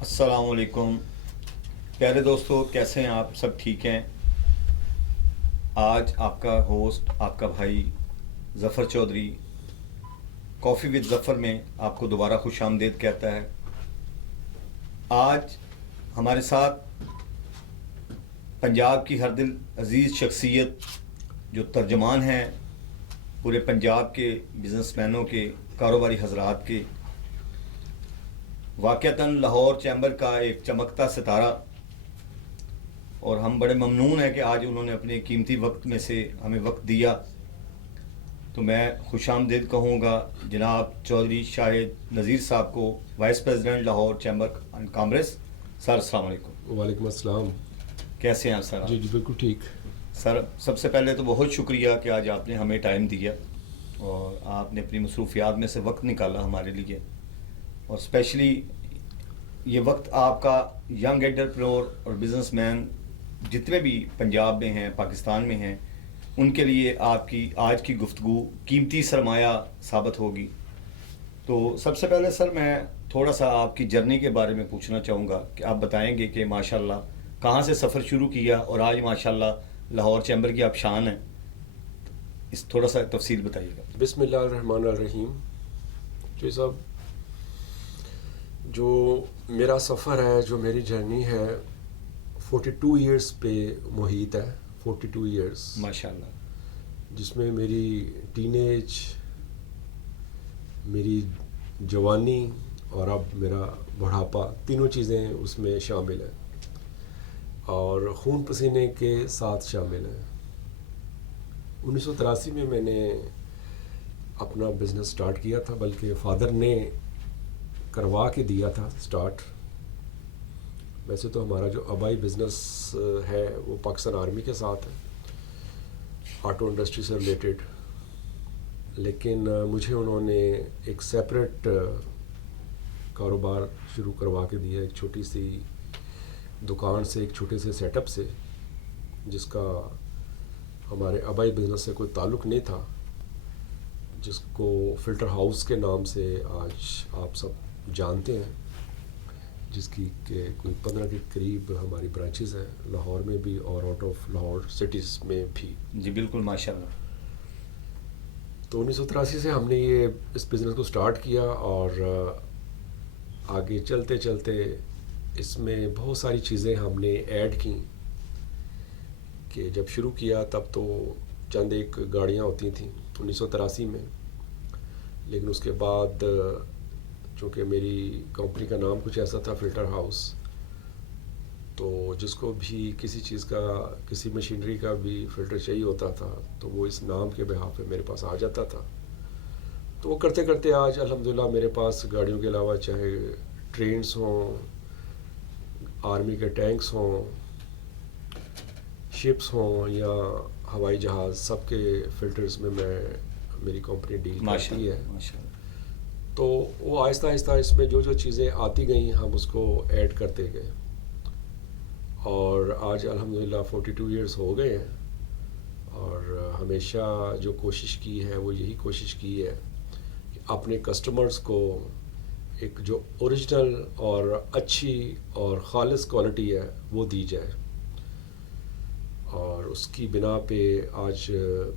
السلام علیکم پیارے دوستو، کیسے ہیں آپ؟ سب ٹھیک ہیں؟ آج آپ کا ہوسٹ، آپ کا بھائی ظفر چودھری کافی ود ظفر میں آپ کو دوبارہ خوش آمدید کہتا ہے۔ آج ہمارے ساتھ پنجاب کی ہر دل عزیز شخصیت جو ترجمان ہیں پورے پنجاب کے بزنس مینوں کے، کاروباری حضرات کے، واقعتاً لاہور چیمبر کا ایک چمکتا ستارہ، اور ہم بڑے ممنون ہیں کہ آج انہوں نے اپنے قیمتی وقت میں سے ہمیں وقت دیا۔ تو میں خوش آمدید کہوں گا جناب چودھری شاہد نذیر صاحب کو، vice president Lahore chamber and commerce. Sir السلام علیکم۔ وعلیکم السلام۔ کیسے ہیں سر؟ جی بالکل ٹھیک۔ سر سب سے پہلے تو بہت شکریہ کہ آج آپ نے ہمیں ٹائم دیا اور آپ نے اپنی مصروفیات میں سے وقت نکالا ہمارے لیے، اور اسپیشلی یہ وقت آپ کا ینگ انٹرپرینور اور بزنس مین جتنے بھی پنجاب میں ہیں، پاکستان میں ہیں، ان کے لیے آپ کی آج کی گفتگو قیمتی سرمایہ ثابت ہوگی۔ تو سب سے پہلے سر میں تھوڑا سا آپ کی جرنی کے بارے میں پوچھنا چاہوں گا کہ آپ بتائیں گے کہ ماشاءاللہ کہاں سے سفر شروع کیا اور آج ماشاءاللہ لاہور چیمبر کی آپ شان ہیں، اس تھوڑا سا تفصیل بتائیے گا۔ بسم اللہ الرحمن الرحیم۔ جی صاحب، جو میرا سفر ہے، جو میری جرنی ہے، 42 ایئرس پہ محیط ہے۔ 42 ایئرس ماشاءاللہ، جس میں میری ٹین ایج، میری جوانی اور اب میرا بڑھاپا، تینوں چیزیں اس میں شامل ہیں، اور خون پسینے کے ساتھ شامل ہیں۔ 1983 میں میں نے اپنا بزنس سٹارٹ کیا تھا، بلکہ فادر نے کروا کے دیا تھا سٹارٹ۔ ویسے تو ہمارا جو آبائی بزنس ہے وہ پاکستان آرمی کے ساتھ ہے، آٹو انڈسٹری سے ریلیٹڈ، لیکن مجھے انہوں نے ایک سیپریٹ کاروبار شروع کروا کے دیا، ایک چھوٹی سی دکان سے، ایک چھوٹے سے سیٹ اپ سے، جس کا ہمارے آبائی بزنس سے کوئی تعلق نہیں تھا، جس کو فلٹر ہاؤس کے نام سے آج آپ سب جانتے ہیں، جس کی کہ کوئی 15 کے قریب ہماری برانچز ہیں، لاہور میں بھی اور آؤٹ آف لاہور سٹیز میں بھی۔ جی بالکل، ماشاءاللہ۔ تو 1983 سے ہم نے یہ اس بزنس کو سٹارٹ کیا، اور آگے چلتے چلتے اس میں بہت ساری چیزیں ہم نے ایڈ کی، کہ جب شروع کیا تب تو چند ایک گاڑیاں ہوتی تھیں 1983 میں، لیکن اس کے بعد چونکہ میری کمپنی کا نام کچھ ایسا تھا، فلٹر ہاؤس، تو جس کو بھی کسی چیز کا، کسی مشینری کا بھی فلٹر چاہیے ہوتا تھا تو وہ اس نام کے بہاف پہ میرے پاس آ جاتا تھا۔ تو وہ کرتے کرتے آج الحمدللہ میرے پاس گاڑیوں کے علاوہ چاہے ٹرینس ہوں، آرمی کے ٹینکس ہوں، شپس ہوں یا ہوائی جہاز، سب کے فلٹرز میں میری کمپنی ڈیل کرتی ہے۔ ماشاءاللہ۔ تو وہ آہستہ آہستہ اس میں جو جو چیزیں آتی گئیں ہم اس کو ایڈ کرتے گئے، اور آج الحمدللہ 42 ایئرس ہو گئے ہیں، اور ہمیشہ جو کوشش کی ہے وہ یہی کوشش کی ہے کہ اپنے کسٹمرز کو ایک جو اوریجنل اور اچھی اور خالص کوالٹی ہے وہ دی جائے، اور اس کی بنا پہ آج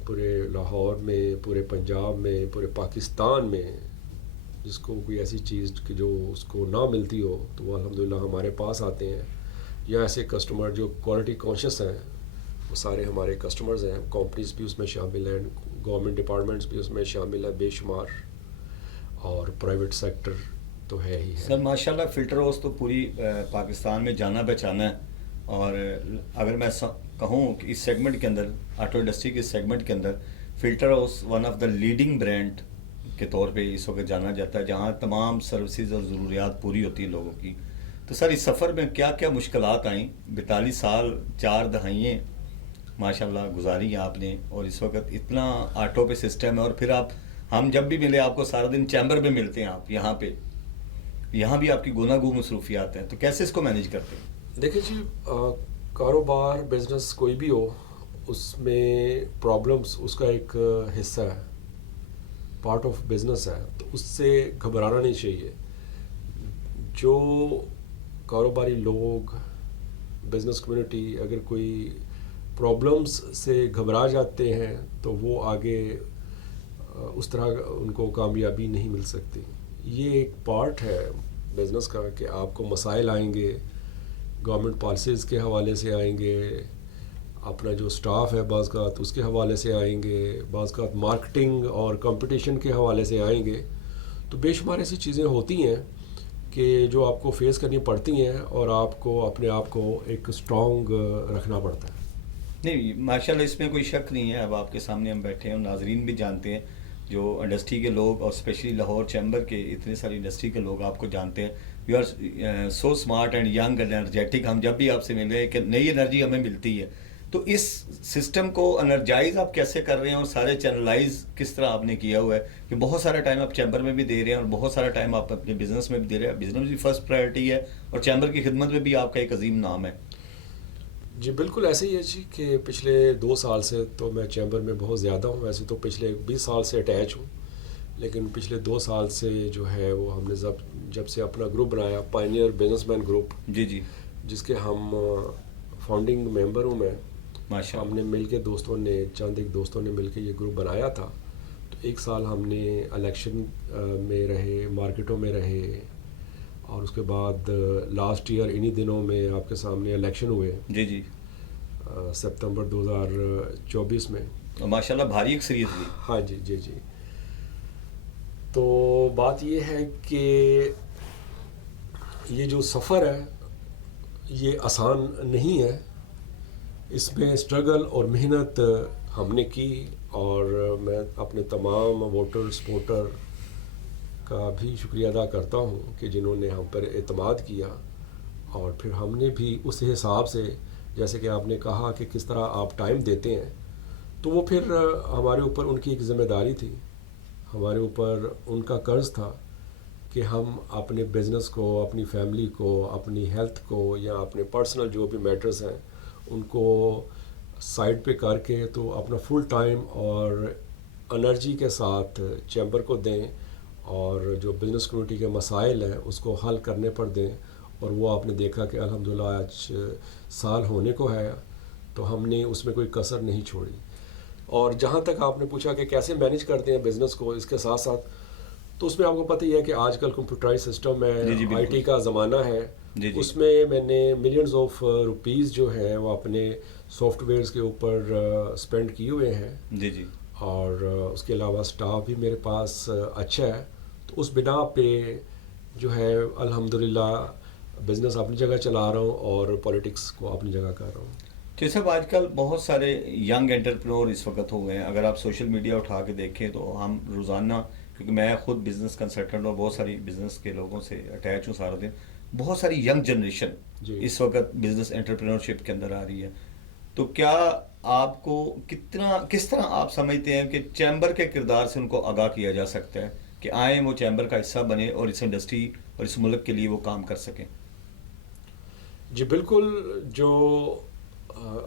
پورے لاہور میں، پورے پنجاب میں، پورے پاکستان میں جس کو کوئی ایسی چیز کہ جو اس کو نہ ملتی ہو تو وہ الحمدللہ ہمارے پاس آتے ہیں، یا ایسے کسٹمر جو کوالٹی کانشیس ہیں وہ سارے ہمارے کسٹمرز ہیں۔ کمپنیز بھی اس میں شامل ہیں، گورنمنٹ ڈپارٹمنٹس بھی اس میں شامل ہے بے شمار، اور پرائیویٹ سیکٹر تو ہے ہی ہے۔ سر ماشاءاللہ فلٹر ہاؤس تو پوری پاکستان میں جانا پہچانا ہے، اور اگر میں کہوں کہ اس سیگمنٹ کے اندر، آٹو انڈسٹری کے سیگمنٹ کے اندر، Filter House one of the leading brand کے طور پہ اس وقت جانا جاتا ہے، جہاں تمام سروسز اور ضروریات پوری ہوتی ہیں لوگوں کی۔ تو سر اس سفر میں کیا کیا مشکلات آئیں؟ 42 سال، 4 دہائییں ماشاءاللہ گزاری ہیں آپ نے، اور اس وقت اتنا آٹو پہ سسٹم ہے، اور پھر آپ، ہم جب بھی ملے آپ کو سارا دن چیمبر میں ملتے ہیں، آپ یہاں پہ، یہاں بھی آپ کی گوناگو مصروفیات ہیں، تو کیسے اس کو مینیج کرتے ہیں؟ دیکھیں جی، کاروبار، بزنس کوئی بھی ہو، اس میں پرابلمس اس کا ایک حصہ ہے، پارٹ آف بزنس ہے، تو اس سے گھبرانا نہیں چاہیے۔ جو کاروباری لوگ, بزنس کمیونٹی اگر کوئی پرابلمس سے گھبرا جاتے ہیں تو وہ آگے اس طرح ان کو کامیابی نہیں مل سکتی. یہ ایک پارٹ ہے بزنس کا کہ آپ کو مسائل آئیں گے, گورنمنٹ پالیسیز کے حوالے سے آئیں گے, اپنا جو سٹاف ہے بعض اوقات اس کے حوالے سے آئیں گے, بعض اوقات مارکیٹنگ اور کمپٹیشن کے حوالے سے آئیں گے. تو بے شمار ایسی چیزیں ہوتی ہیں کہ جو آپ کو فیس کرنی پڑتی ہیں اور آپ کو اپنے آپ کو ایک اسٹرانگ رکھنا پڑتا ہے. نہیں ماشاءاللہ اس میں کوئی شک نہیں ہے. اب آپ کے سامنے ہم بیٹھے ہیں اور ناظرین بھی جانتے ہیں, جو انڈسٹری کے لوگ اور اسپیشلی لاہور چیمبر کے اتنے ساری انڈسٹری کے لوگ آپ کو جانتے ہیں. You are so smart and young energetic. ہم جب بھی آپ سے مل رہے ہیں کہ نئی انرجی ہمیں ملتی ہے. تو اس سسٹم کو انرجائز آپ کیسے کر رہے ہیں اور سارے چینلائز کس طرح آپ نے کیا ہوا ہے کہ بہت سارا ٹائم آپ چیمبر میں بھی دے رہے ہیں اور بہت سارا ٹائم آپ اپنے بزنس میں بھی دے رہے ہیں. بزنس بھی فرسٹ پرائرٹی ہے اور چیمبر کی خدمت میں بھی آپ کا ایک عظیم نام ہے. جی بالکل ایسے ہی ہے جی کہ پچھلے 2 سال سے تو میں چیمبر میں بہت زیادہ ہوں. ویسے تو پچھلے 20 سال سے اٹیچ ہوں, لیکن پچھلے 2 سال سے جو ہے وہ ہم نے جب سے اپنا گروپ بنایا, پائنیئر بزنس مین گروپ, جی جی جس کے ہم فاؤنڈنگ ممبر ہوں میں, ماشاء ہم نے مل کے چند ایک دوستوں نے مل کے یہ گروپ بنایا تھا. تو 1 سال ہم نے الیکشن میں رہے, مارکیٹوں میں رہے, اور اس کے بعد لاسٹ ایئر انہی دنوں میں آپ کے سامنے الیکشن ہوئے. جی جی سپتمبر 2024 میں. ماشاءاللہ بھاری اکثریت ہوئی. ہاں جی جی جی. تو بات یہ ہے کہ یہ جو سفر ہے یہ آسان نہیں ہے. اس میں اسٹرگل اور محنت ہم نے کی, اور میں اپنے تمام ووٹر سپورٹر کا بھی شکریہ ادا کرتا ہوں کہ جنہوں نے ہم پر اعتماد کیا. اور پھر ہم نے بھی اس حساب سے, جیسے کہ آپ نے کہا کہ کس طرح آپ ٹائم دیتے ہیں, تو وہ پھر ہمارے اوپر ان کی ایک ذمہ داری تھی, ہمارے اوپر ان کا قرض تھا کہ ہم اپنے بزنس کو, اپنی فیملی کو, اپنی ہیلتھ کو, یا اپنے پرسنل جو بھی میٹرز ہیں ان کو سائڈ پہ کر کے تو اپنا فل ٹائم اور انرجی کے ساتھ چیمبر کو دیں, اور جو بزنس کمیونٹی کے مسائل ہیں اس کو حل کرنے پر دیں. اور وہ آپ نے دیکھا کہ الحمدللہ آج سال ہونے کو ہے, تو ہم نے اس میں کوئی کسر نہیں چھوڑی. اور جہاں تک آپ نے پوچھا کہ کیسے مینیج کرتے ہیں بزنس کو اس کے ساتھ ساتھ, تو اس میں آپ کو پتہ ہی ہے کہ آج کل کمپیوٹرائز سسٹم ہے, جی جی بالکل. آئی ٹی کا زمانہ ہے. جی جی اس میں میں نے ملینز آف روپیز جو ہیں وہ اپنے سافٹ ویئرز کے اوپر اسپینڈ کیے ہوئے ہیں. جی جی اور اس کے علاوہ سٹاف بھی میرے پاس اچھا ہے. تو اس بنا پہ جو ہے الحمدللہ بزنس اپنی جگہ چلا رہا ہوں اور پولیٹکس کو اپنی جگہ کر رہا ہوں. جیسے اب آج کل بہت سارے ینگ انٹرپرینور اس وقت ہو گئے ہیں. اگر آپ سوشل میڈیا اٹھا کے دیکھیں تو ہم روزانہ, کیونکہ میں خود بزنس کنسلٹنٹ اور بہت ساری بزنس کے لوگوں سے اٹیچ ہوں سارا دن, بہت ساری ینگ جنریشن جی. اس وقت بزنس انٹرپرینورشپ کے اندر آ رہی ہے. تو کیا آپ کو کس طرح آپ سمجھتے ہیں کہ چیمبر کے کردار سے ان کو آگاہ کیا جا سکتا ہے کہ آئیں وہ چیمبر کا حصہ بنے اور اس انڈسٹری اور اس ملک کے لیے وہ کام کر سکیں؟ جی بالکل. جو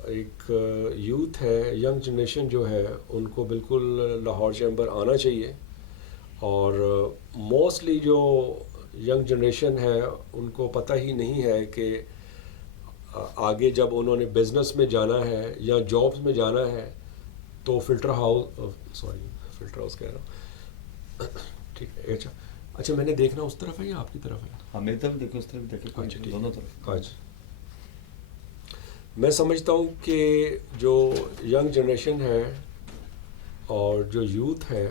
ایک یوتھ ہے, ینگ جنریشن جو ہے, ان کو بالکل لاہور چیمبر آنا چاہیے. اور موسٹلی جو ینگ جنریشن ہے ان کو پتہ ہی نہیں ہے کہ آگے جب انہوں نے بزنس میں جانا ہے یا جابس میں جانا ہے تو فلٹر ہاؤس کہہ رہا ہوں, ٹھیک ہے. اچھا میں نے دیکھنا اس طرف ہے یا آپ کی طرف ہے؟ ہاں میری طرف دیکھو, اس طرف دیکھیں, دونوں طرف. آج میں سمجھتا ہوں کہ جو ینگ جنریشن ہے اور جو یوتھ ہے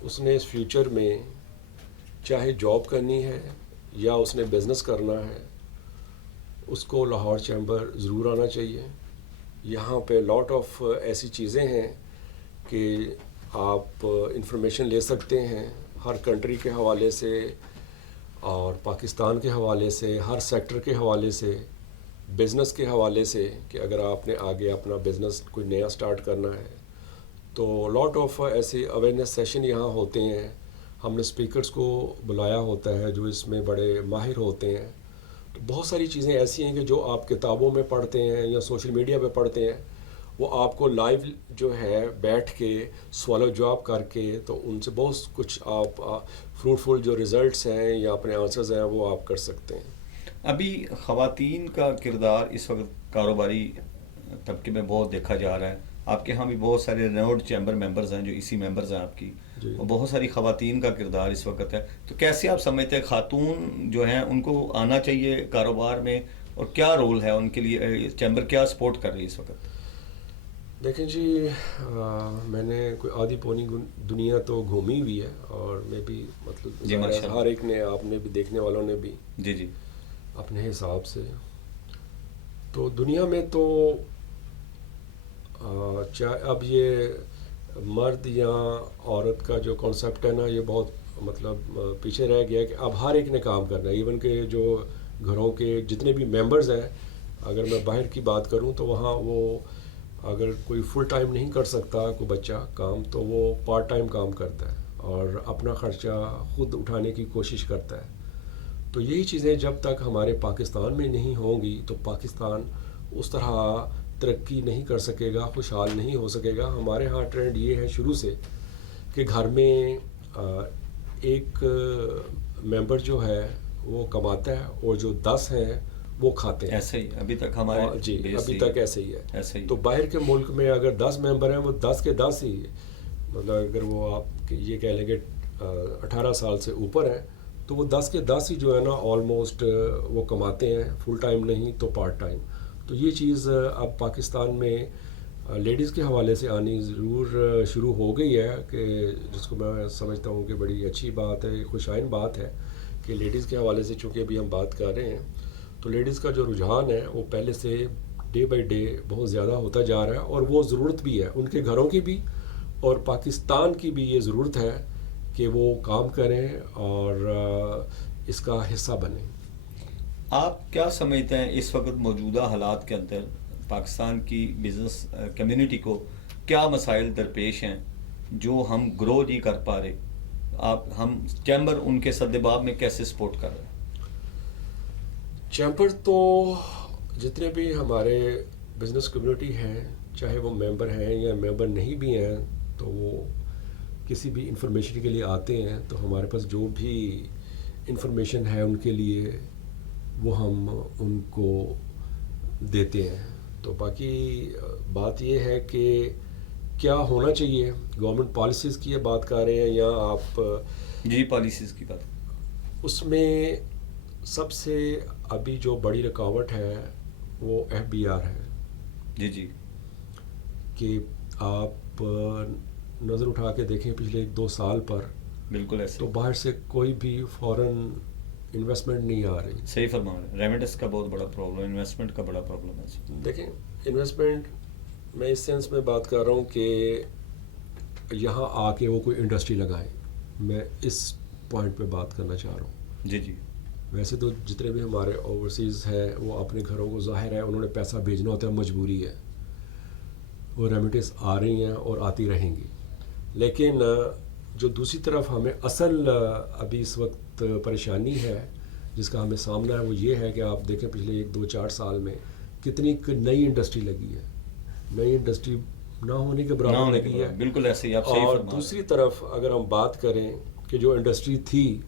اس نے اس فیوچر میں چاہے جاب کرنی ہے یا اس نے بزنس کرنا ہے, اس کو لاہور چیمبر ضرور آنا چاہیے. یہاں پہ لاٹ آف ایسی چیزیں ہیں کہ آپ انفارمیشن لے سکتے ہیں ہر کنٹری کے حوالے سے اور پاکستان کے حوالے سے, ہر سیکٹر کے حوالے سے, بزنس کے حوالے سے, کہ اگر آپ نے آگے اپنا بزنس کوئی نیا سٹارٹ کرنا ہے تو لاٹ آف ایسے اویئرنیس سیشن یہاں ہوتے ہیں. ہم نے اسپیکرز کو بلایا ہوتا ہے جو اس میں بڑے ماہر ہوتے ہیں. تو بہت ساری چیزیں ایسی ہیں کہ جو آپ کتابوں میں پڑھتے ہیں یا سوشل میڈیا پہ پڑھتے ہیں, وہ آپ کو لائیو جو ہے بیٹھ کے سوال و جواب کر کے تو ان سے بہت کچھ آپ فروٹفل جو ریزلٹس ہیں یا اپنے آنسرز ہیں وہ آپ کر سکتے ہیں. ابھی خواتین کا کردار اس وقت کاروباری طبقے میں بہت دیکھا جا رہا ہے. آپ کے ہاں بھی بہت سارے رینوڈ چیمبر ممبرز ہیں جو اسی ممبرز ہیں آپ کی, جی. اور بہت ساری خواتین کا کردار اس وقت ہے. تو کیسے آپ سمجھتے ہیں خاتون جو ہیں ان کو آنا چاہیے کاروبار میں, اور کیا رول ہے ان کے لیے, چیمبر کیا سپورٹ کر رہی ہے اس وقت؟ دیکھیں جی, میں نے کوئی آدھی پونی دنیا تو گھومی ہوئی ہے, اور میں بھی مطلب جی ماشاء اللہ. ہر ایک نے, آپ نے بھی, دیکھنے والوں نے بھی جی جی. اپنے حساب سے. تو دنیا میں تو اب یہ مرد یا عورت کا جو کانسیپٹ ہے نا, یہ بہت مطلب پیچھے رہ گیا ہے کہ اب ہر ایک نے کام کرنا ہے. ایون کہ جو گھروں کے جتنے بھی ممبرز ہیں, اگر میں باہر کی بات کروں تو وہاں وہ اگر کوئی فل ٹائم نہیں کر سکتا کوئی بچہ کام, تو وہ پارٹ ٹائم کام کرتا ہے اور اپنا خرچہ خود اٹھانے کی کوشش کرتا ہے. تو یہی چیزیں جب تک ہمارے پاکستان میں نہیں ہوں گی تو پاکستان اس طرح ترقی نہیں کر سکے گا, خوشحال نہیں ہو سکے گا. ہمارے ہاں ٹرینڈ یہ ہے شروع سے کہ گھر میں ایک ممبر جو ہے وہ کماتا ہے اور جو 10 ہیں وہ کھاتے ہیں. ایسے ہی ابھی تک ہمارے جی, ابھی تک ایسے ہی ہے. ایسے ہی. تو باہر کے ملک میں اگر 10 ممبر ہیں, وہ 10 کے 10 ہی, مطلب اگر وہ آپ یہ کہہ لیں کہ 18 سال سے اوپر ہیں, تو وہ 10 کے 10 ہی جو ہے نا آلموسٹ وہ کماتے ہیں, فل ٹائم نہیں تو پارٹ ٹائم. تو یہ چیز اب پاکستان میں لیڈیز کے حوالے سے آنی ضرور شروع ہو گئی ہے, کہ جس کو میں سمجھتا ہوں کہ بڑی اچھی بات ہے, خوشائن بات ہے کہ لیڈیز کے حوالے سے چونکہ ابھی ہم بات کر رہے ہیں, تو لیڈیز کا جو رجحان ہے وہ پہلے سے ڈے بائی ڈے بہت زیادہ ہوتا جا رہا ہے. اور وہ ضرورت بھی ہے ان کے گھروں کی بھی, اور پاکستان کی بھی یہ ضرورت ہے کہ وہ کام کریں اور اس کا حصہ بنیں. آپ کیا سمجھتے ہیں اس وقت موجودہ حالات کے اندر پاکستان کی بزنس کمیونٹی کو کیا مسائل درپیش ہیں جو ہم گرو نہیں کر پا رہے؟ ہم چیمبر ان کے سدباب میں کیسے سپورٹ کر رہے ہیں؟ چیمبر تو جتنے بھی ہمارے بزنس کمیونٹی ہیں, چاہے وہ ممبر ہیں یا ممبر نہیں بھی ہیں, تو وہ کسی بھی انفارمیشن کے لیے آتے ہیں, تو ہمارے پاس جو بھی انفارمیشن ہے ان کے لیے وہ ہم ان کو دیتے ہیں. تو باقی بات یہ ہے کہ کیا ہونا چاہیے, گورنمنٹ پالیسیز کی یہ بات کر رہے ہیں یا آپ؟ جی, پالیسیز کی بات. اس میں سب سے ابھی جو بڑی رکاوٹ ہے وہ FBR ہے. جی جی. کہ آپ نظر اٹھا کے دیکھیں پچھلے 1-2 سال پر, بالکل ایسے, تو باہر سے کوئی بھی فورن انویسٹمنٹ نہیں آ رہی. صحیح فرما رہے ہیں, ریمیڈس کا بہت بڑا پرابلم, انویسٹمنٹ کا بڑا پرابلم ہے. دیکھیں انویسٹمنٹ میں اس سینس میں بات کر رہا ہوں کہ یہاں آ کے وہ کوئی انڈسٹری لگائیں, میں اس پوائنٹ پہ بات کرنا چاہ رہا ہوں. جی جی. ویسے تو جتنے بھی ہمارے اوورسیز ہیں وہ اپنے گھروں کو, ظاہر ہے انہوں نے پیسہ بھیجنا ہوتا ہے, مجبوری ہے, وہ ریمیٹیز آ رہی ہیں اور آتی رہیں گی. لیکن جو دوسری طرف ہمیں اصل ابھی اس وقت پریشانی ہے جس کا ہمیں سامنا ہے, وہ یہ ہے کہ آپ دیکھیں پچھلے 1-2-4 سال میں کتنی نئی انڈسٹری لگی ہے. نئی انڈسٹری نہ ہونے کے برابر لگی ہے. بالکل ایسے ہی, آپ صحیح فرما رہے ہیں. اور دوسری طرف اگر ہم بات کریں کہ جو انڈسٹری تھی,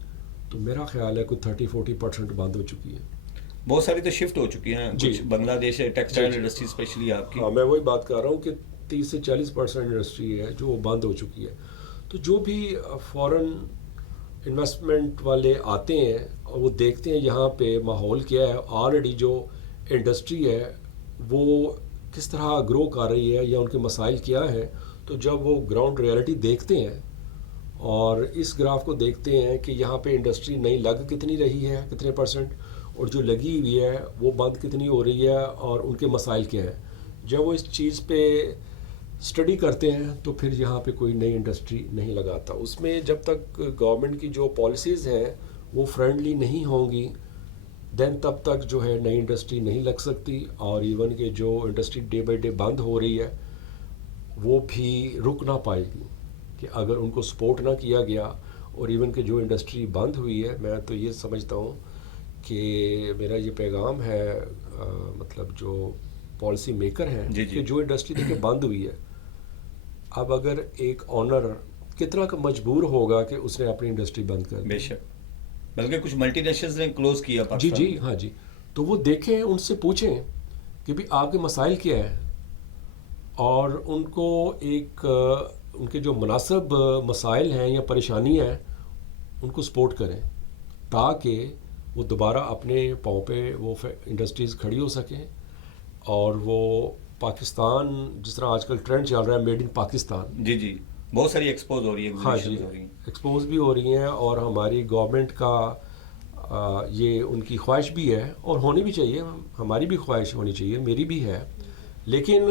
تو میرا خیال ہے کوئی 30-40% بند ہو چکی ہے. بہت ساری تو شفٹ ہو چکی ہیں. جی, بنگلہ دیش ہے ٹیکسٹائل انڈسٹری اسپیشلی آپ کی. ہاں, میں وہی بات کر رہا ہوں کہ 30-40% انڈسٹری ہے جو بند ہو چکی ہے. تو جو بھی فورن انویسٹمنٹ والے آتے ہیں اور وہ دیکھتے ہیں یہاں پہ ماحول کیا ہے, آلریڈی جو انڈسٹری ہے وہ کس طرح گرو کر رہی ہے یا ان کے مسائل کیا ہیں, تو جب وہ گراؤنڈ ریئلٹی دیکھتے ہیں اور اس گراف کو دیکھتے ہیں کہ یہاں پہ انڈسٹری نئی لگ کتنی رہی ہے, کتنے پرسنٹ, اور جو لگی ہوئی ہے وہ بند کتنی ہو رہی ہے اور ان کے مسائل کیا ہیں, جب وہ اس چیز پہ اسٹڈی کرتے ہیں تو پھر یہاں پہ کوئی نئی انڈسٹری نہیں لگاتا. اس میں جب تک گورنمنٹ کی جو پالیسیز ہیں وہ فرینڈلی نہیں ہوں گی, دین تب تک جو ہے نئی انڈسٹری نہیں لگ سکتی. اور ایون کہ جو انڈسٹری ڈے بائی ڈے بند ہو رہی ہے وہ بھی رک نہ پائے گی, کہ اگر ان کو سپورٹ نہ کیا گیا. اور ایون کہ جو انڈسٹری بند ہوئی ہے, میں تو یہ سمجھتا ہوں کہ میرا یہ پیغام ہے مطلب جو پالیسی میکر ہیں, کہ جو انڈسٹری دیکھیں بند ہوئی ہے, اب اگر ایک آنر کتنا مجبور ہوگا کہ اس نے اپنی انڈسٹری بند کر دی. بے شک. بلکہ کچھ ملٹی نیشنلز نے کلوز کیا جی پاکستان جی ہاں جی. تو وہ دیکھیں، ان سے پوچھیں کہ بھی آپ کے مسائل کیا ہے، اور ان کو ایک ان کے جو مناسب مسائل ہیں یا پریشانی ہیں ان کو سپورٹ کریں، تاکہ وہ دوبارہ اپنے پاؤں پہ وہ انڈسٹریز کھڑی ہو سکیں، اور وہ پاکستان جس طرح آج کل ٹرینڈ چل رہا ہے میڈ ان پاکستان. جی جی بہت ساری ایکسپوز ہو رہی ہے، ہاں جی، ایگزیبیشنز ہو رہی ہیں. ایکسپوز بھی ہو رہی ہیں، اور ہماری گورنمنٹ کا یہ ان کی خواہش بھی ہے، اور ہونی بھی چاہیے، ہماری بھی خواہش ہونی چاہیے، میری بھی ہے، لیکن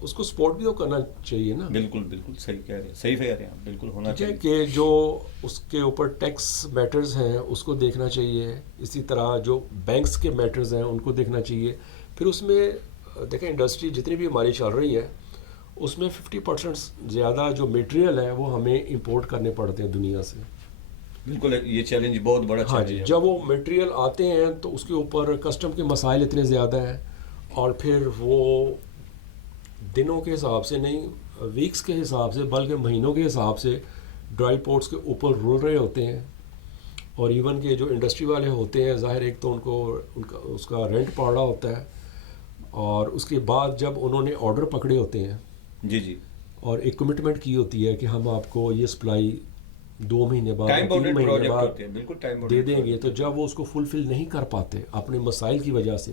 اس کو سپورٹ بھی تو کرنا چاہیے نا. بالکل بالکل صحیح کہہ رہے ہیں، صحیح کہہ رہے ہیں آپ، بالکل ہونا ٹھیک ہے چاہیے. کہ جو اس کے اوپر ٹیکس میٹرز ہیں اس کو دیکھنا چاہیے، اسی طرح جو بینکس کے میٹرز ہیں ان کو دیکھنا چاہیے. پھر اس میں دیکھیں انڈسٹری جتنی بھی ہماری چل رہی ہے اس میں 50% زیادہ جو میٹیریل ہے وہ ہمیں امپورٹ کرنے پڑتے ہیں دنیا سے. بالکل یہ چیلنج بہت بڑا ہاں جی، چیلنج ہے. جب وہ میٹیریل آتے ہیں تو اس کے اوپر کسٹم کے مسائل اتنے زیادہ ہیں، اور پھر وہ دنوں کے حساب سے نہیں، ویکس کے حساب سے بلکہ مہینوں کے حساب سے ڈرائی پورٹس کے اوپر رول رہے ہوتے ہیں. اور ایون کہ جو انڈسٹری والے ہوتے ہیں ظاہر ایک تو ان کو اس کا رینٹ پڑ رہا ہوتا ہے، اور اس کے بعد جب انہوں نے آرڈر پکڑے ہوتے ہیں جی جی اور ایک کمٹمنٹ کی ہوتی ہے کہ ہم آپ کو یہ سپلائی 2 مہینے بعد ٹائم 3 باؤنڈیڈ مہینے پروجیکٹ بعد ہوتے ہیں، بالکل ٹائم دے باؤنڈیڈ دیں گے، تو جب وہ اس کو فلفل نہیں کر پاتے اپنے مسائل کی وجہ سے،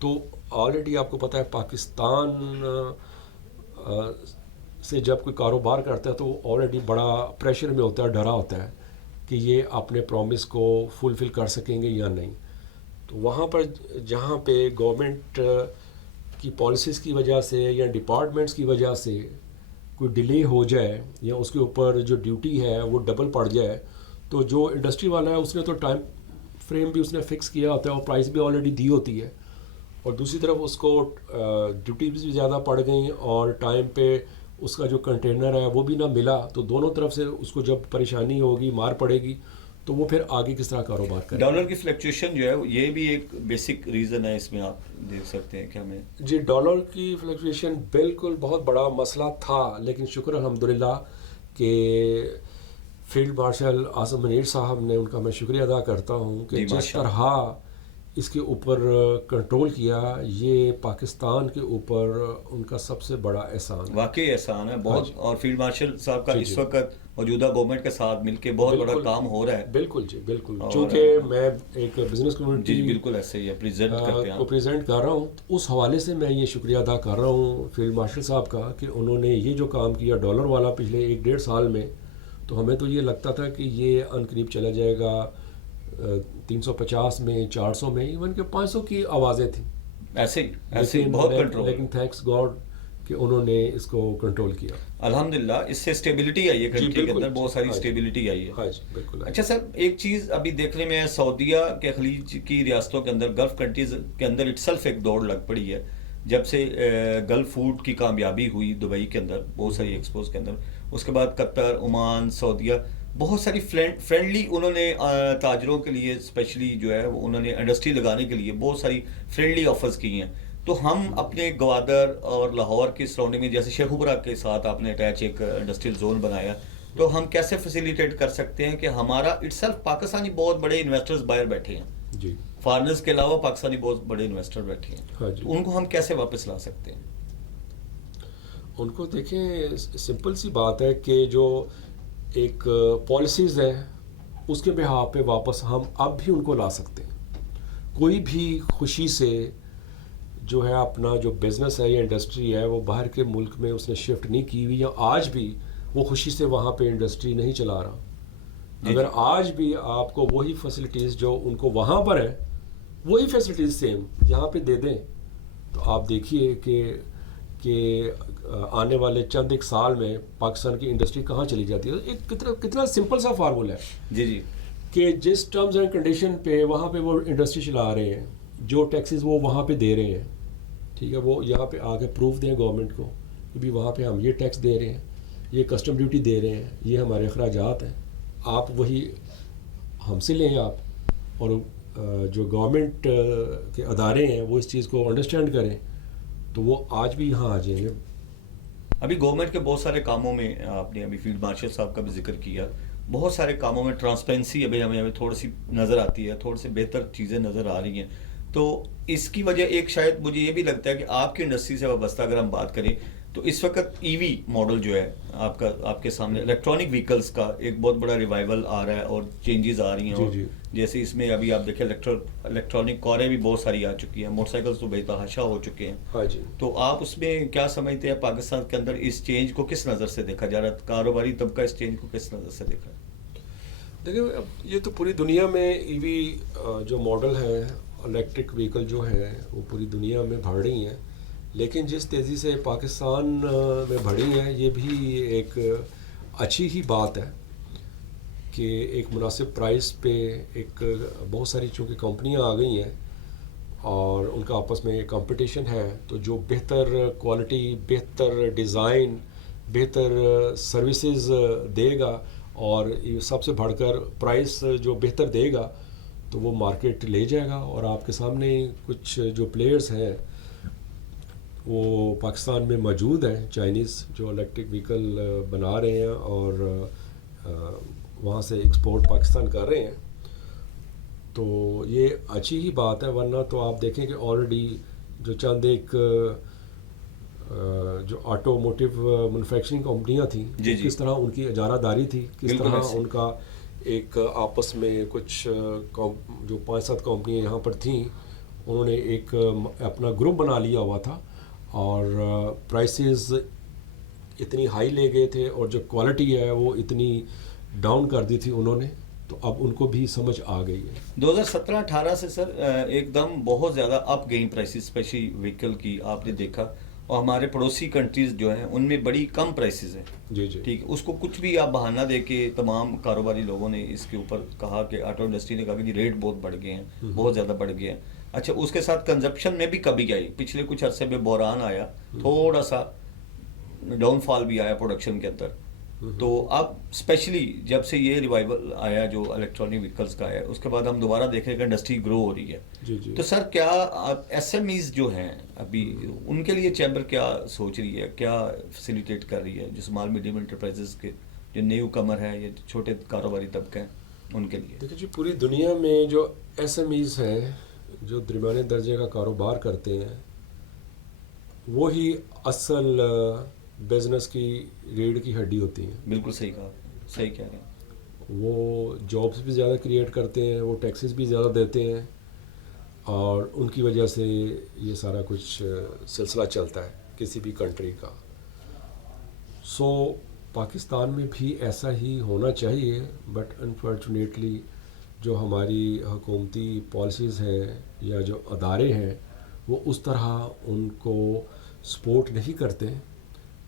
تو آلریڈی آپ کو پتہ ہے پاکستان سے جب کوئی کاروبار کرتا ہے تو وہ آلریڈی بڑا پریشر میں ہوتا ہے، ڈرا ہوتا ہے کہ یہ اپنے پرومس کو فلفل کر سکیں گے یا نہیں. تو وہاں پر جہاں پہ گورنمنٹ کی پالیسیز کی وجہ سے یا ڈپارٹمنٹس کی وجہ سے کوئی ڈیلے ہو جائے یا اس کے اوپر جو ڈیوٹی ہے وہ ڈبل پڑ جائے، تو جو انڈسٹری والا ہے اس نے تو ٹائم فریم بھی اس نے فکس کیا ہوتا ہے اور پرائس بھی آلریڈی دی ہوتی ہے، اور دوسری طرف اس کو ڈیوٹیز بھی زیادہ پڑ گئیں اور ٹائم پہ اس کا جو کنٹینر ہے وہ بھی نہ ملا، تو دونوں طرف سے اس کو جب پریشانی ہوگی، مار پڑے گی، تو وہ پھر آگے کس طرح کاروبار کرے. ڈالر کی فلیکچویشن جو ہے یہ بھی ایک بیسک ریزن ہے، اس میں آپ دیکھ سکتے ہیں کہ ہمیں جی ڈالر کی فلیکچویشن بالکل بہت بڑا مسئلہ تھا، لیکن شکر الحمدللہ کہ فیلڈ مارشل اعظم منیر صاحب نے، ان کا میں شکریہ ادا کرتا ہوں کہ جس طرح اس کے اوپر کنٹرول کیا، یہ پاکستان کے اوپر ان کا سب سے بڑا احسان ہے. واقعی احسان ہے بہت. اور فیلڈ مارشل صاحب کا جی اس وقت موجودہ گورنمنٹ کے ساتھ مل کے بہت بڑا کام ہو رہا ہے. بالکل جی بالکل، چونکہ میں ایک بزنس کمیونٹی جی بالکل ایسے ہی پریزنٹ کرتے ہیں کو پریزنٹ کر رہا ہوں، تو اس حوالے سے میں یہ شکریہ ادا کر رہا ہوں فیلڈ مارشل صاحب کا کہ انہوں نے یہ جو کام کیا ڈالر والا پچھلے 1-1.5 سال میں، تو ہمیں تو یہ لگتا تھا کہ یہ ان قریب چلا جائے گا 350 میں، 400 میں، ایون کہ 500 کی آوازیں تھیں، ایسے ہی بہت کنٹرول. لیکن تھینکس گاڈ کہ انہوں نے اس کو کنٹرول کیا. الحمدللہ اس سے اسٹیبلٹی آئی ہے کنٹری کے اندر، بہت ساری اسٹیبلٹی آئی ہے. ہاں جی بالکل. اچھا سر، ایک چیز ابھی دیکھنے میں سعودیہ کے خلیج کی ریاستوں کے اندر، گلف کنٹریز کے اندر اٹسیلف ایک دوڑ لگ پڑی ہے جب سے گلف فوڈ کی کامیابی ہوئی دبئی کے اندر بہت ساری ایکسپوز کے اندر. اس کے بعد قطر، عمان، سعودیہ بہت ساری فرینڈلی انہوں نے تاجروں کے لیے اسپیشلی جو ہے انہوں نے انڈسٹری لگانے کے لیے بہت ساری فرینڈلی آفرز کی ہیں. تو ہم اپنے گوادر اور لاہور کی سراؤنڈنگ میں، جیسے شیخ اوپرا کے ساتھ آپ نے اٹیچ ایک انڈسٹریل زون بنایا، تو ہم کیسے فیسیلیٹیٹ کر سکتے ہیں کہ ہمارا اٹسیلف پاکستانی بہت بڑے انویسٹرز باہر بیٹھے ہیں جی، فارنرز کے علاوہ پاکستانی بہت بڑے انویسٹر بیٹھے ہیں، ہاں جی، تو ان کو ہم کیسے واپس لا سکتے ہیں؟ ان کو دیکھیں، سمپل سی بات ہے کہ جو ایک پالیسیز ہے اس کے بہاف پہ واپس ہم اب بھی ان کو لا سکتے ہیں. کوئی بھی خوشی سے جو ہے اپنا جو بزنس ہے یا انڈسٹری ہے وہ باہر کے ملک میں اس نے شفٹ نہیں کی ہوئی، یا آج بھی وہ خوشی سے وہاں پہ انڈسٹری نہیں چلا رہا. اگر آج بھی آپ کو وہی فیسلٹیز جو ان کو وہاں پر ہے، وہی فیسلٹیز سیم یہاں پہ دے دیں، تو آپ دیکھیے کہ آنے والے چند ایک سال میں پاکستان کی انڈسٹری کہاں چلی جاتی ہے. ایک کتنا سمپل سا فارمولا ہے جی کہ جس ٹرمز اینڈ کنڈیشن پہ وہاں پہ وہ انڈسٹری چلا رہے ہیں، جو ٹیکسز وہ وہاں پہ دے رہے ہیں، ٹھیک ہے، وہ یہاں پہ آ کے پروف دیں گورنمنٹ کو کہ بھی وہاں پہ ہم یہ ٹیکس دے رہے ہیں، یہ کسٹم ڈیوٹی دے رہے ہیں، یہ ہمارے اخراجات ہیں، آپ وہی ہم سے لیں آپ، اور جو گورنمنٹ کے ادارے ہیں وہ اس چیز کو انڈرسٹینڈ کریں، تو وہ آج بھی یہاں آ جائیں گے. ابھی گورنمنٹ کے بہت سارے کاموں میں آپ نے ابھی فیلڈ مارشل صاحب کا بھی ذکر کیا، بہت سارے کاموں میں ٹرانسپیرنسی ابھی ہمیں تھوڑی سی نظر آتی ہے, تھوڑی سی بہتر چیزیں نظر آ رہی ہیں. تو اس کی وجہ ایک شاید مجھے یہ بھی لگتا ہے کہ آپ کی انڈسٹری سے وابستہ اگر ہم بات کریں تو اس وقت ای وی ماڈل جو ہے آپ کے سامنے الیکٹرانک وہیکلس کا ایک بہت بڑا ریوائول آ رہا ہے اور چینجز آ رہی ہیں. جی اور جی جیسے اس میں ابھی آپ دیکھیں الیکٹرانک کاریں بھی بہت ساری آ چکی ہیں, موٹر سائیکلس تو بے تحاشا ہو چکے ہیں. ہاں جی. تو آپ اس میں کیا سمجھتے ہیں پاکستان کے اندر اس چینج کو کس نظر سے دیکھا جا رہا ہے, کاروباری طبقہ اس چینج کو کس نظر سے دیکھ رہا ہے؟ دیکھیں اب یہ تو پوری دنیا میں ای وی جو ماڈل ہے, الیکٹرک وہیکل جو ہے وہ پوری دنیا میں بڑھ رہی ہیں, لیکن جس تیزی سے پاکستان میں بڑھی ہیں یہ بھی ایک اچھی ہی بات ہے کہ ایک مناسب پرائس پہ ایک بہت ساری چونکہ کمپنیاں آ گئی ہیں اور ان کا آپس میں کمپٹیشن ہے, تو جو بہتر کوالٹی, بہتر ڈیزائن, بہتر سروسز دے گا اور سب سے بڑھ کر پرائس جو بہتر دے گا تو وہ مارکیٹ لے جائے گا. اور آپ کے سامنے کچھ جو پلیئرز ہیں وہ پاکستان میں موجود ہیں, چائنیز جو الیکٹرک وہیکل بنا رہے ہیں اور وہاں سے ایکسپورٹ پاکستان کر رہے ہیں. تو یہ اچھی ہی بات ہے, ورنہ تو آپ دیکھیں کہ آلریڈی جو چند ایک جو آٹو موٹیو مینوفیکچرنگ کمپنیاں تھیں کس طرح ان کی اجارہ داری تھی, کس طرح ان کا ایک آپس میں کچھ جو 5-7 کمپنیاں یہاں پر تھیں انہوں نے ایک اپنا گروپ بنا لیا ہوا تھا اور پرائسز اتنی ہائی لے گئے تھے اور جو کوالٹی ہے وہ اتنی ڈاؤن کر دی تھی انہوں نے, تو اب ان کو بھی سمجھ آ گئی ہے. 2017-18 سے سر ایک دم بہت زیادہ اپ گئی پرائسز اسپیشلی وہیکل کی آپ نے دیکھا, اور ہمارے پڑوسی کنٹریز جو ہیں ان میں بڑی کم پرائسز ہیں. جی جی ٹھیک, اس کو کچھ بھی آپ بہانہ دے کے تمام کاروباری لوگوں نے اس کے اوپر کہا کہ آٹو انڈسٹری نے کہا کہ جی ریٹ بہت بڑھ گئے ہیں, بہت زیادہ بڑھ گئے ہیں. اچھا, اس کے ساتھ کنزپشن میں بھی کمی آئی, پچھلے کچھ عرصے میں بحران آیا, تھوڑا سا ڈاؤن فال بھی آیا پروڈکشن کے اندر. تو اب اسپیشلی جب سے یہ ریوائول آیا جو الیکٹرانک وہیکلس کا ہے اس کے بعد ہم دوبارہ دیکھیں کہ انڈسٹری گرو ہو رہی ہے. جی جی. تو سر کیا ایس ایم ایز جو ہیں ابھی ان کے لیے چیمبر کیا سوچ رہی ہے, کیا فیسیلیٹیٹ کر رہی ہے جو اسمال میڈیم انٹرپرائزز کے جو نیو کمر ہیں یا چھوٹے کاروباری طبقے ہیں ان کے لیے؟ دیکھیں جی, پوری دنیا میں جو ایس ایم ایز ہیں جو درمیانے درجے کا کاروبار کرتے ہیں وہی اصل بزنس کی ریڑھ کی ہڈی ہوتی ہیں. بالکل صحیح کہا, صحیح کہہ رہے ہیں. وہ جابس بھی زیادہ کریٹ کرتے ہیں, وہ ٹیکسز بھی زیادہ دیتے ہیں اور ان کی وجہ سے یہ سارا کچھ سلسلہ چلتا ہے کسی بھی کنٹری کا. سو پاکستان میں بھی ایسا ہی ہونا چاہیے, بٹ انفارچونیٹلی جو ہماری حکومتی پالیسیز ہیں یا جو ادارے ہیں وہ اس طرح ان کو سپورٹ نہیں کرتے,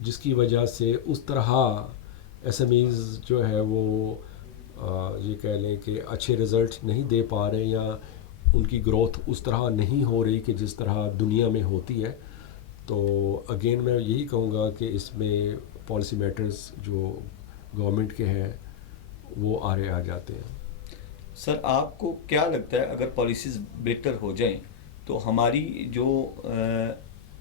جس کی وجہ سے اس طرح ایس ایم ایز جو ہے وہ یہ کہہ لیں کہ اچھے رزلٹ نہیں دے پا رہے یا ان کی گروتھ اس طرح نہیں ہو رہی کہ جس طرح دنیا میں ہوتی ہے. تو اگین میں یہی کہوں گا کہ اس میں پالیسی میٹرز جو گورنمنٹ کے ہیں وہ آرے آ جاتے ہیں. سر آپ کو کیا لگتا ہے اگر پالیسیز بہتر ہو جائیں تو ہماری جو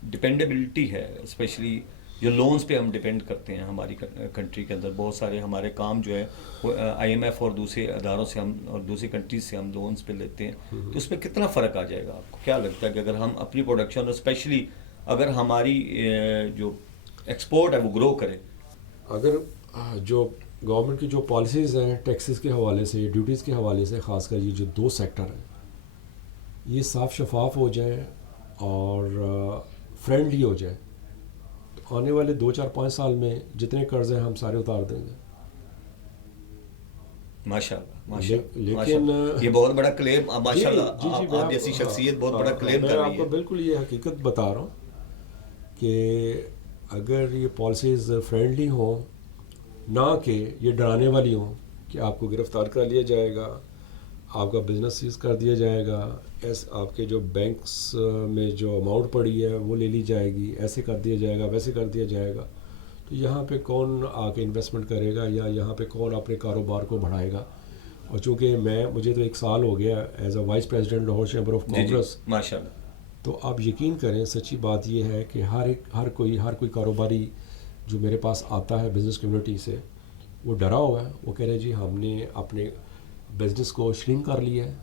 ڈپینڈیبلٹی ہے, اسپیشلی جو لونز پہ ہم ڈپینڈ کرتے ہیں ہماری کنٹری کے اندر, بہت سارے ہمارے کام جو ہے وہ آئی ایم ایف اور دوسرے اداروں سے ہم اور دوسری کنٹریز سے ہم لونز پہ لیتے ہیں, تو اس میں کتنا فرق آ جائے گا؟ آپ کو کیا لگتا ہے کہ اگر ہم اپنی پروڈکشن اور اسپیشلی اگر ہماری جو ایکسپورٹ ہے وہ گرو کرے؟ اگر جو گورنمنٹ کی جو پالیسیز ہیں ٹیکسز کے حوالے سے, ڈیوٹیز کے حوالے سے, خاص کر یہ جو 2 سیکٹر ہیں یہ صاف شفاف ہو جائیں اور فرینڈلی ہو جائیں تو آنے والے 2-4-5 سال میں جتنے قرض ہیں ہم سارے اتار دیں گے. ماشاء اللہ, لیکن یہ بہت بڑا کلیم ماشاء اللہ, آپ جیسی شخصیت بہت بڑا کلیم کر رہی ہے. میں آپ کو بالکل یہ حقیقت بتا رہا ہوں کہ اگر یہ پالیسیز فرینڈلی ہوں, نہ کہ یہ ڈرانے والی ہوں کہ آپ کو گرفتار کر لیا جائے گا, آپ کا بزنس سیز کر دیا جائے گا, آپ کے جو بینکس میں جو اماؤنٹ پڑی ہے وہ لے لی جائے گی, ایسے کر دیا جائے گا, ویسے کر دیا جائے گا, تو یہاں پہ کون آ کے انویسٹمنٹ کرے گا یا یہاں پہ کون اپنے کاروبار کو بڑھائے گا؟ اور چونکہ مجھے تو 1 سال ہو گیا as a voice president Lahore chamber of commerce, ماشاء اللہ, تو آپ یقین کریں سچی بات یہ ہے کہ ہر کوئی کاروباری جو میرے پاس آتا ہے بزنس کمیونٹی سے وہ ڈرا ہوا ہے. وہ کہہ رہے جی ہم نے اپنے بزنس کو شرنک کر لیا ہے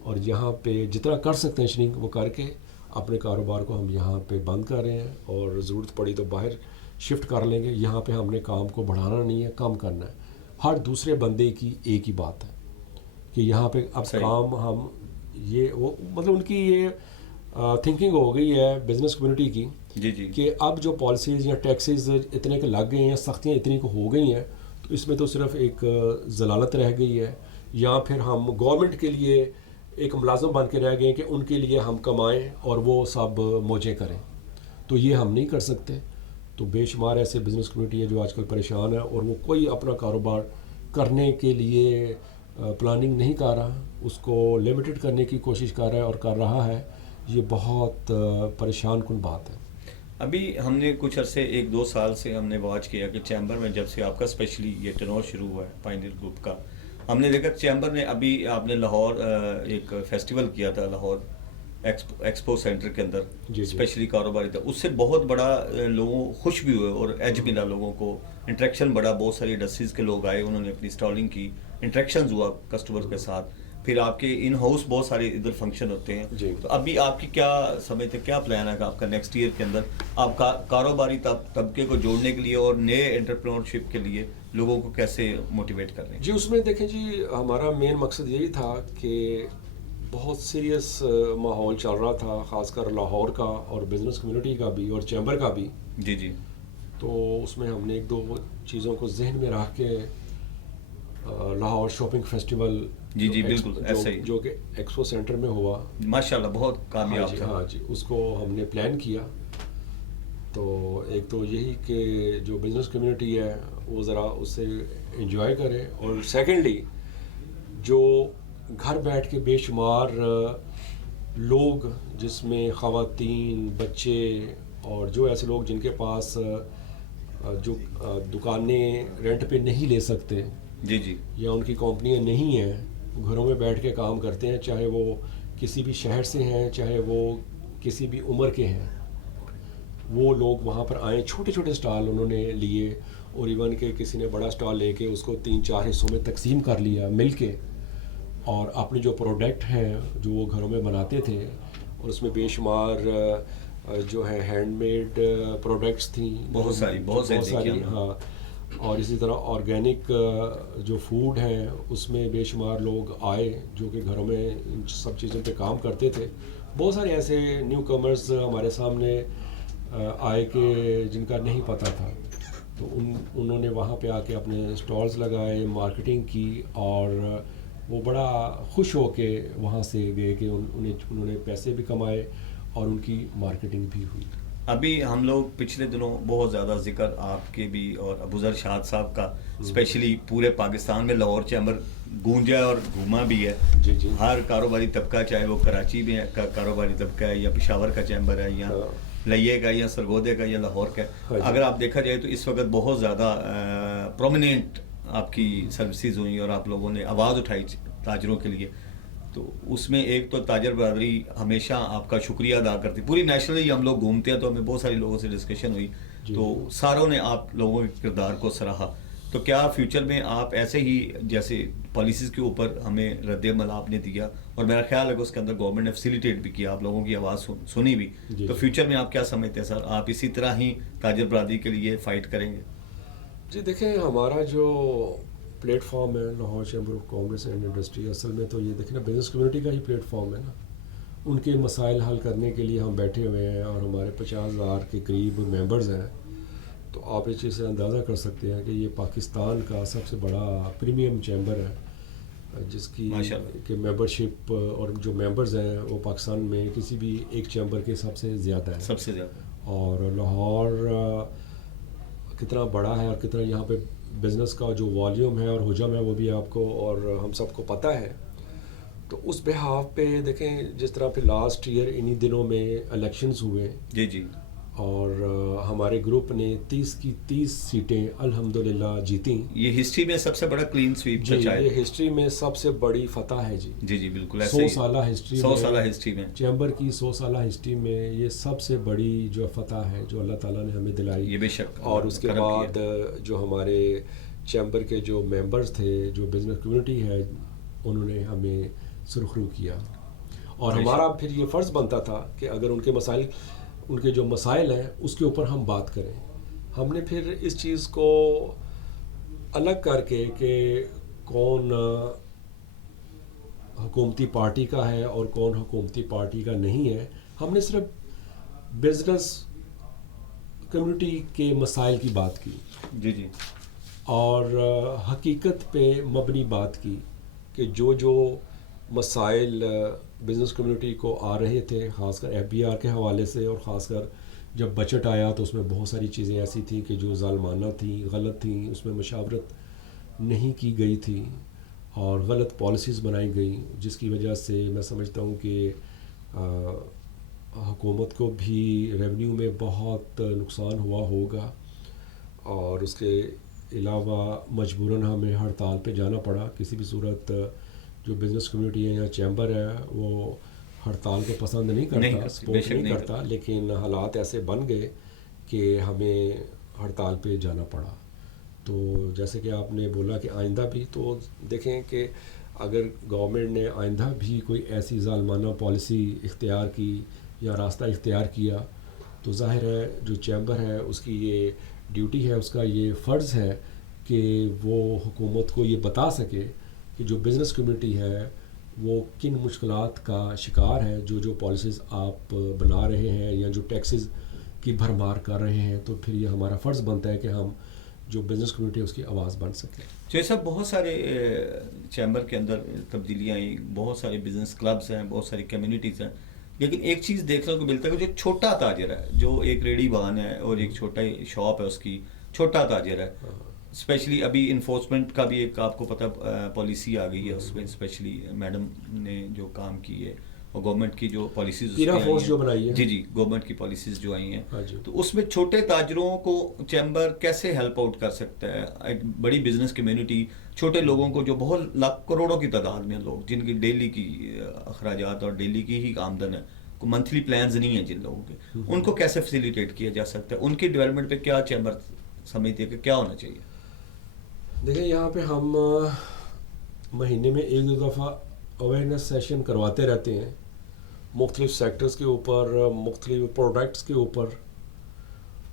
اور یہاں پہ جتنا کر سکتے ہیں شرنک وہ کر کے اپنے کاروبار کو ہم یہاں پہ بند کر رہے ہیں اور ضرورت پڑی تو باہر شفٹ کر لیں گے. یہاں پہ ہم نے کام کو بڑھانا نہیں ہے, کم کرنا ہے. ہر دوسرے بندے کی ایک ہی بات ہے کہ یہاں پہ اب کام ہم یہ وہ مطلب ان کی یہ تھنکنگ ہو گئی ہے بزنس کمیونٹی کی جی جی کہ اب جو پالیسیز یا ٹیکسیز اتنے کے لگ گئے ہیں, سختیاں اتنی کو ہو گئی ہیں, تو اس میں تو صرف ایک ضلالت رہ گئی ہے, یا پھر ہم گورنمنٹ کے لیے ایک ملازم بن کے رہ گئے کہ ان کے لیے ہم کمائیں اور وہ سب موجیں کریں. تو یہ ہم نہیں کر سکتے. تو بے شمار ایسے بزنس کمیونٹی ہے جو آج کل پریشان ہے اور وہ کوئی اپنا کاروبار کرنے کے لیے پلاننگ نہیں کر رہا, اس کو لمیٹڈ کرنے کی کوشش کر رہا ہے اور کر رہا ہے. یہ بہت پریشان کن بات ہے. ابھی ہم نے کچھ عرصے 1-2 سال سے ہم نے واچ کیا کہ چیمبر میں جب سے آپ کا اسپیشلی یہ ٹرنور شروع ہوا ہے پائنیئر گروپ کا, ہم نے دیکھا چیمبر نے ابھی آپ نے لاہور ایک فیسٹیول کیا تھا لاہور ایکسپو سینٹر کے اندر, اسپیشلی کاروباری تھا. اس سے بہت بڑا لوگوں خوش بھی ہوئے اور ایج ملا لوگوں کو, انٹریکشن بڑا, بہت ساری انڈسٹریز کے لوگ آئے, انہوں نے اپنی اسٹالنگ کی, انٹریکشنز ہوا کسٹمر کے ساتھ. پھر آپ کے ان ہاؤس بہت سارے ادھر فنکشن ہوتے ہیں. تو ابھی آپ کی کیا سمجھتے, کیا پلان ہے کہ آپ کا نیکسٹ ایئر کے اندر آپ کا کاروباری طبقے کو جوڑنے کے لیے اور نئے انٹرپرینورشپ کے لیے لوگوں کو کیسے موٹیویٹ کر رہے ہیں؟ جی اس میں دیکھیں جی ہمارا مین مقصد یہی تھا کہ بہت سیریس ماحول چل رہا تھا, خاص کر لاہور کا اور بزنس کمیونٹی کا بھی اور چیمبر کا بھی. جی جی. تو اس میں ہم نے 1-2 چیزوں کو ذہن میں رکھ کے لاہور شاپنگ فیسٹیول جی جی بالکل ایسا ہی جو کہ ایکسپو سینٹر میں ہوا, ماشاءاللہ بہت کامیاب تھا. ہاں جی اس کو ہم نے پلان کیا. تو ایک تو یہی کہ جو بزنس کمیونٹی ہے وہ ذرا اس سے انجوائے کرے, اور سیکنڈلی جو گھر بیٹھ کے بے شمار لوگ جس میں خواتین, بچے اور جو ایسے لوگ جن کے پاس جو دکانیں رینٹ پہ نہیں لے سکتے, جی جی, یا ان کی کمپنیاں نہیں ہیں, گھروں میں بیٹھ کے کام کرتے ہیں, چاہے وہ کسی بھی شہر سے ہیں چاہے وہ کسی بھی عمر کے ہیں, وہ لوگ وہاں پر آئیں. چھوٹے چھوٹے اسٹال انہوں نے لیے, اور ایون کہ کسی نے بڑا اسٹال لے کے اس کو 3-4 حصوں میں تقسیم کر لیا مل کے, اور اپنے جو پروڈکٹ ہیں جو وہ گھروں میں بناتے تھے, اور اس میں بے شمار جو ہے ہینڈ میڈ پروڈکٹس تھیں بہت ساری ہاں, اور اسی طرح آرگینک جو فوڈ ہیں اس میں بے شمار لوگ آئے جو کہ گھروں میں ان سب چیزوں پہ کام کرتے تھے. بہت سارے ایسے نیو کمرز ہمارے سامنے آئے کہ جن کا نہیں پتہ تھا, تو انہوں نے وہاں پہ آ کے اپنے اسٹالز لگائے, مارکیٹنگ کی, اور وہ بڑا خوش ہو کے وہاں سے گئے کہ انہوں نے پیسے بھی کمائے اور ان کی مارکیٹنگ بھی ہوئی. ابھی ہم لوگ پچھلے دنوں بہت زیادہ ذکر آپ کے بھی اور ابوذر شاد صاحب کا اسپیشلی پورے پاکستان میں لاہور چیمبر گونجا اور گھوما بھی ہے. جی جی, ہر کاروباری طبقہ, چاہے وہ کراچی میں کا کاروباری طبقہ ہے یا پشاور کا چیمبر ہے یا لئیے کا یا سرگودے کا یا لاہور کا, اگر آپ دیکھا جائے تو اس وقت بہت زیادہ پرومیننٹ آپ کی سروسز ہوئیں اور آپ لوگوں نے آواز اٹھائی تاجروں کے لیے. تو اس میں ایک تو تاجر برادری ہمیشہ آپ کا شکریہ ادا کرتی, پوری نیشنلی ہم لوگ گھومتے ہیں تو ہمیں بہت سارے لوگوں سے ڈسکشن ہوئی تو ساروں نے آپ لوگوں کے کردار کو سراہا. تو کیا فیوچر میں آپ ایسے ہی جیسے پالیسیز کے اوپر ہمیں رد عمل آپ نے دیا اور میرا خیال ہے کہ اس کے اندر گورنمنٹ نے فیسیلیٹیٹ بھی کیا, آپ لوگوں کی آواز سنی بھی, تو فیوچر میں آپ کیا سمجھتے ہیں سر, آپ اسی طرح ہی تاجر برادری کے لیے فائٹ کریں گے؟ جی دیکھیں ہمارا جو پلیٹ فارم ہے Lahore chamber of commerce and industry, اصل میں تو یہ دیکھیں نا بزنس کمیونٹی کا ہی پلیٹ فارم ہے نا. ان کے مسائل حل کرنے کے لیے ہم بیٹھے ہوئے ہیں اور ہمارے 50,000 کے قریب ممبرز ہیں. تو آپ اس چیز سے اندازہ کر سکتے ہیں کہ یہ پاکستان کا سب سے بڑا پریمیم چیمبر ہے جس کی کہ ممبرشپ اور جو ممبرز ہیں وہ پاکستان میں کسی بھی ایک چیمبر کے سب سے زیادہ ہے. سب سے زیادہ. اور لاہور کتنا بڑا ہے اور کتنا یہاں پہ بزنس کا جو والیوم ہے اور حجم ہے وہ بھی آپ کو اور ہم سب کو پتہ ہے. تو اس بحاف پہ دیکھیں جس طرح پہ لاسٹ ایئر انہی دنوں میں الیکشنز ہوئے, جی جی, اور ہمارے گروپ نے 30 کی 30 سیٹیں الحمدللہ جیتیں. یہ ہسٹری میں سب سے بڑا کلین سویپ جی, یہ ہسٹری میں سب سے بڑی فتح ہے جی. جی جی بالکل, 100 سالہ ہسٹری 100 سالہ ہسٹری میں چیمبر کی 100 سالہ ہسٹری میں یہ سب سے بڑی جو فتح ہے جو اللہ تعالیٰ نے ہمیں دلائی. یہ بے شک. اور اس کے بعد جو ہمارے چیمبر کے جو ممبرز تھے, جو بزنس کمیونٹی ہے, انہوں نے ہمیں سرخرو کیا, اور ہمارا پھر یہ فرض بنتا تھا کہ اگر ان کے جو مسائل ہیں اس کے اوپر ہم بات کریں. ہم نے پھر اس چیز کو الگ کر کے کہ کون حکومتی پارٹی کا ہے اور کون حکومتی پارٹی کا نہیں ہے, ہم نے صرف بزنس کمیونٹی کے مسائل کی بات کی جی جی, اور حقیقت پہ مبنی بات کی کہ جو مسائل بزنس کمیونٹی کو آ رہے تھے, خاص کر FBR کے حوالے سے, اور خاص کر جب بجٹ آیا تو اس میں بہت ساری چیزیں ایسی تھیں کہ جو ظالمانہ تھیں, غلط تھیں, اس میں مشاورت نہیں کی گئی تھی اور غلط پالیسیز بنائی گئیں, جس کی وجہ سے میں سمجھتا ہوں کہ حکومت کو بھی ریونیو میں بہت نقصان ہوا ہوگا, اور اس کے علاوہ مجبوراً ہمیں ہڑتال پہ جانا پڑا. کسی بھی صورت جو بزنس کمیونٹی ہے یا چیمبر ہے وہ ہڑتال کو پسند نہیں کرتا, سپورٹ نہیں کرتا, لیکن حالات ایسے بن گئے کہ ہمیں ہڑتال پہ جانا پڑا. تو جیسے کہ آپ نے بولا کہ آئندہ بھی, تو دیکھیں کہ اگر گورنمنٹ نے آئندہ بھی کوئی ایسی ظالمانہ پالیسی اختیار کی یا راستہ اختیار کیا, تو ظاہر ہے جو چیمبر ہے اس کی یہ ڈیوٹی ہے, اس کا یہ فرض ہے کہ وہ حکومت کو یہ بتا سکے کہ جو بزنس کمیونٹی ہے وہ کن مشکلات کا شکار ہے, جو پالیسیز آپ بنا رہے ہیں یا جو ٹیکسز کی بھرمار کر رہے ہیں. تو پھر یہ ہمارا فرض بنتا ہے کہ ہم جو بزنس کمیونٹی ہے اس کی آواز بن سکیں. جیسا بہت سارے چیمبر کے اندر تبدیلیاں آئیں, بہت سارے بزنس کلبز ہیں, بہت ساری کمیونٹیز ہیں, لیکن ایک چیز دیکھنے کو ملتا ہے کہ جو چھوٹا تاجر ہے, جو ایک ریڑھی بان ہے اور ایک چھوٹا شاپ ہے اس کی, چھوٹا تاجر ہے, اسپیشلی ابھی انفورسمنٹ کا بھی ایک آپ کو پتہ پالیسی آ گئی ہے, اس میں اسپیشلی میڈم نے جو کام کی ہے اور گورنمنٹ کی جو پالیسیز جو بنائی ہے, جی گورنمنٹ کی پالیسیز جو آئی ہیں, جی. تو اس میں چھوٹے تاجروں کو چیمبر کیسے ہیلپ آؤٹ کر سکتا ہے؟ ایک بڑی بزنس کمیونٹی چھوٹے لوگوں کو, جو بہت لاکھ کروڑوں کی تعداد میں لوگ جن کی ڈیلی کی اخراجات اور ڈیلی کی ہی آمدن ہے, منتھلی پلانز نہیں ہیں جن لوگوں کے, ان کو کیسے فیسیلیٹیٹ کیا جا سکتا ہے؟ ان کی ڈیولپمنٹ پہ کیا چیمبر سمجھتی ہے کہ کیا ہونا چاہیے؟ دیکھیں یہاں پہ ہم مہینے میں 1-2 دفعہ اویئرنیس سیشن کرواتے رہتے ہیں مختلف سیکٹرز کے اوپر, مختلف پروڈکٹس کے اوپر.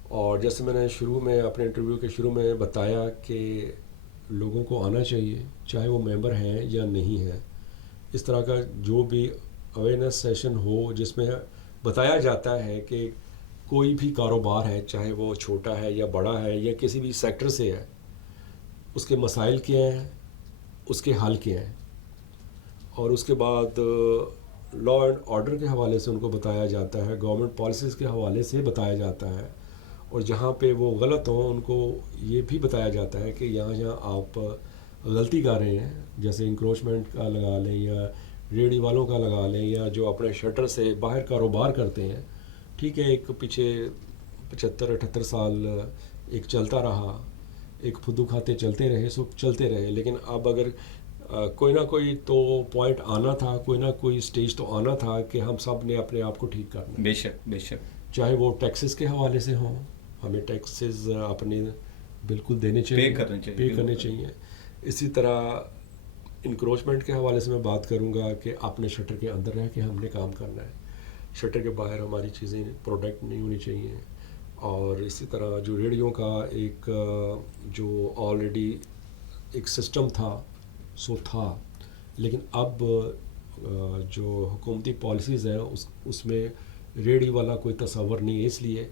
اور جیسے میں نے شروع میں اپنے انٹرویو کے شروع میں بتایا کہ لوگوں کو آنا چاہیے چاہے وہ ممبر ہیں یا نہیں ہیں. اس طرح کا جو بھی اویئرنیس سیشن ہو جس میں بتایا جاتا ہے کہ کوئی بھی کاروبار ہے, چاہے وہ چھوٹا ہے یا بڑا ہے یا کسی بھی سیکٹر سے ہے, اس کے مسائل کیا ہیں, اس کے حل کیا ہیں, اور اس کے بعد لا اینڈ آرڈر کے حوالے سے ان کو بتایا جاتا ہے, گورنمنٹ پالیسیز کے حوالے سے بتایا جاتا ہے, اور جہاں پہ وہ غلط ہوں ان کو یہ بھی بتایا جاتا ہے کہ یہاں آپ غلطی کر رہے ہیں, جیسے انکروچمنٹ کا لگا لیں یا ریڑھی والوں کا لگا لیں یا جو اپنے شٹر سے باہر کاروبار کرتے ہیں. ٹھیک ہے, ایک پیچھے 75-78 سال ایک چلتا رہا, ایک پھدو کھاتے چلتے رہے, سو چلتے رہے, لیکن اب اگر کوئی نہ کوئی تو پوائنٹ آنا تھا, کوئی نہ کوئی سٹیج تو آنا تھا کہ ہم سب نے اپنے آپ کو ٹھیک کرنا. بے شک بے شک, چاہے وہ ٹیکسز کے حوالے سے ہوں, ہمیں ٹیکسز اپنے بالکل دینے چاہیے, پے کرنے چاہیے. اسی طرح انکروچمنٹ کے حوالے سے میں بات کروں گا کہ اپنے شٹر کے اندر رہ کے ہم نے کام کرنا ہے, شٹر کے باہر ہماری چیزیں پروڈکٹ نہیں ہونی چاہیے. اور اسی طرح جو ریڑھیوں کا ایک جو آلریڈی ایک سسٹم تھا سو تھا, لیکن اب جو حکومتی پالیسیز ہیں اس میں ریڑھی والا کوئی تصور نہیں ہے, اس لیے